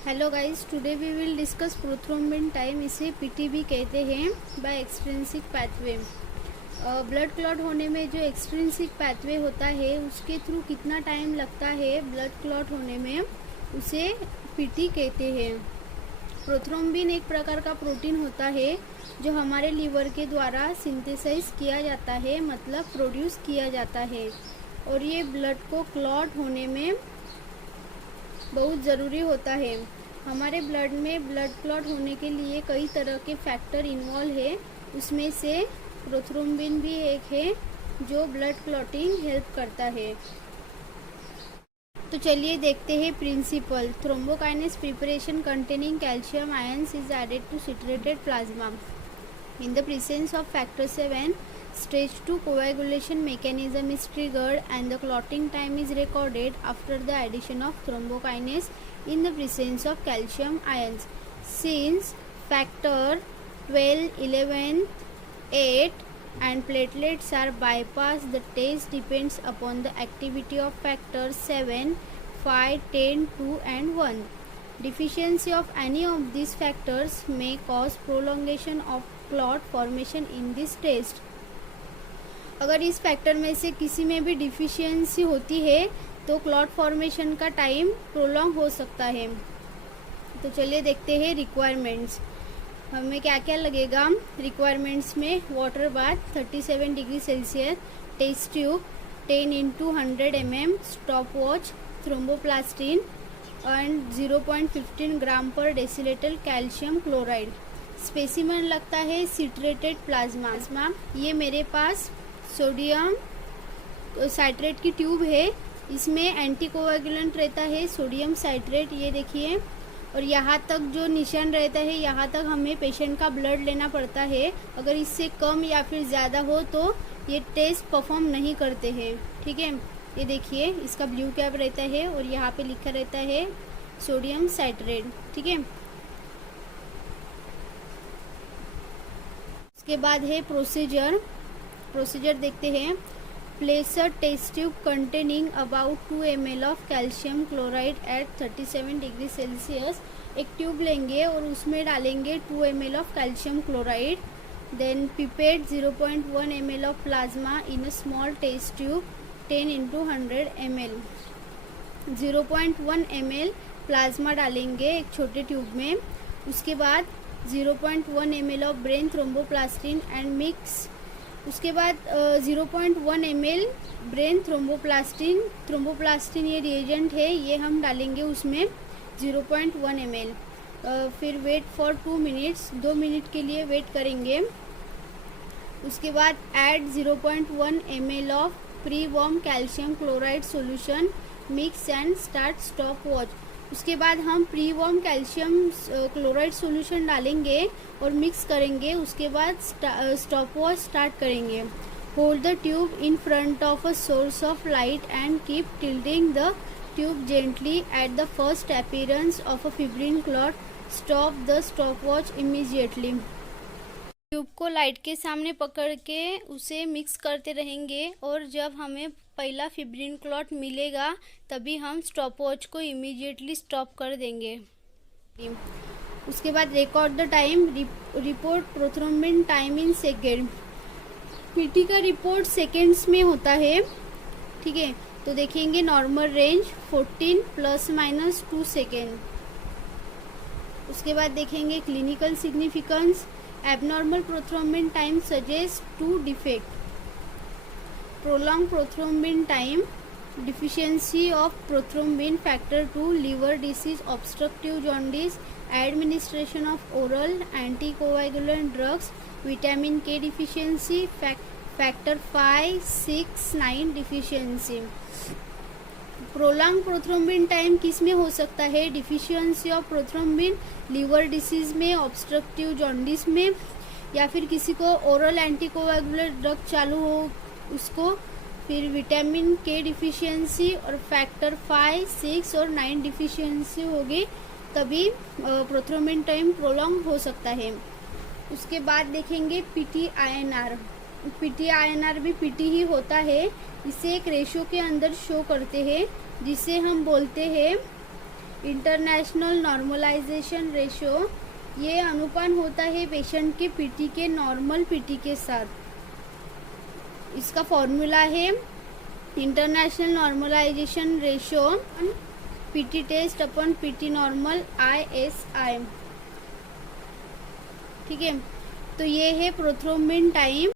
Hello guys, today we will discuss prothrombin time. इसे PT भी कहते हैं by extrinsic pathway. Blood clot होने में जो एक्सट्रिंसिक पैथवे होता है उसके थ्रू कितना टाइम लगता है ब्लड क्लॉट होने में, उसे पीटी कहते हैं। प्रोथ्रोम्बिन एक प्रकार का प्रोटीन होता है जो हमारे लीवर के द्वारा सिंथेसाइज किया जाता है, मतलब प्रोड्यूस किया जाता है, और ये ब्लड को क्लॉट होने में बहुत ज़रूरी होता है। हमारे ब्लड में ब्लड क्लॉट होने के लिए कई तरह के फैक्टर इन्वॉल्व है, उसमें से प्रोथ्रोम्बिन भी एक है जो ब्लड क्लॉटिंग हेल्प करता है। तो चलिए देखते हैं principle. Thrombokinase preparation containing calcium ions is added to citrated plasma in the presence of factor 7. Stage 2 coagulation mechanism is triggered and the clotting time is recorded after the addition of thrombokinase in the presence of calcium ions. Since factor 12, 11, 8 and platelets are bypassed, the test depends upon the activity of factors 7, 5, 10, 2 and 1. Deficiency of any of these factors may cause prolongation of clot formation in this test. अगर इस factor में से किसी में भी deficiency होती है तो क्लॉट फॉर्मेशन का टाइम प्रोलॉन्ग हो सकता है। तो चलिए देखते हैं रिक्वायरमेंट्स। हमें क्या क्या लगेगा रिक्वायरमेंट्स में। Water bath 37 degree Celsius, test tube 10 × 100 mm, stop watch, thromboplastin and 0.15 gram पर डेसीलीटर कैल्शियम क्लोराइड। स्पेसिमन लगता है सिट्रेटेड प्लाज्मा। ये मेरे पास सोडियम साइट्रेट की ट्यूब है, इसमें एंटीकोएगुलेंट रहता है सोडियम साइट्रेट, ये देखिए। और यहाँ तक जो निशान रहता है यहाँ तक हमें पेशेंट का ब्लड लेना पड़ता है। अगर इससे कम या फिर ज़्यादा हो तो ये टेस्ट परफॉर्म नहीं करते हैं, ठीक है। ये देखिए इसका ब्लू कैप रहता है और यहाँ पे लिखा रहता है सोडियम साइट्रेट, ठीक है। के बाद है प्रोसीजर देखते हैं। Place a test tube containing about 2 ml of calcium chloride at 37 degree Celsius. एक ट्यूब लेंगे और उसमें डालेंगे 2 ml of calcium chloride. Then pipette 0.1 ml of plasma in a small test tube 10 × 100 ml। 0.1 ml plasma डालेंगे एक छोटे tube में। उसके बाद 0.1 ml of brain thromboplastin and mix. उसके बाद 0.1 ml ब्रेन थ्रोम्बोप्लास्टिन ये रिएजेंट है, ये हम डालेंगे उसमें 0.1 ml। फिर वेट फॉर 2 मिनट्स, 2 मिनट के लिए वेट करेंगे। उसके बाद add 0.1 ml of pre warm calcium chloride solution, mix and start stop watch. उसके बाद हम pre warm calcium chloride solution डालेंगे और मिक्स करेंगे। उसके बाद स्टॉप वॉच स्टार्ट करेंगे। Hold the tube in front of a source of light and keep tilting the tube gently at the first appearance of a fibrin clot. Stop the stop watch immediately. Tube को light के सामने पकड़ के उसे mix करते रहेंगे और जब हमें पहला फिब्रिन क्लॉट मिलेगा तभी हम स्टॉप वॉच को इमीडिएटली स्टॉप कर देंगे। उसके बाद record the time, report prothrombin time in second. PT का रिपोर्ट सेकेंड्स में होता है, ठीक है। तो देखेंगे नॉर्मल रेंज 14 ± 2 सेकेंड। उसके बाद देखेंगे clinical significance. Abnormal prothrombin time suggest 2 defect. prolonged prothrombin time, deficiency of prothrombin factor 2, liver disease, obstructive jaundice, administration of oral anticoagulant drugs, vitamin K deficiency, factor 5, 6, 9 deficiency। Prolong prothrombin time किस में हो सकता है? Deficiency of prothrombin, liver disease में, obstructive jaundice में, या फिर किसी को ओरल एंटीकोएगुलेंट ड्रग चालू हो उसको, फिर विटामिन के डिफिशियंसी और फैक्टर 5, 6 और 9 डिफिशियंसी होगी, तभी प्रोथ्रोम्बिन टाइम प्रोलॉन्ग हो सकता है। उसके बाद देखेंगे PTINR। PTINR भी PT ही होता है, इसे एक रेशो के अंदर शो करते हैं जिसे हम बोलते हैं इंटरनेशनल नॉर्मलाइजेशन रेशियो, ये अनुपात होता है पेशेंट के पीटी के नॉर्मल पीटी के साथ। इसका फॉर्मूला है international normalization ratio PT test अपन पीटी नॉर्मल ISI। ठीक है, तो ये है प्रोथ्रोम्बिन टाइम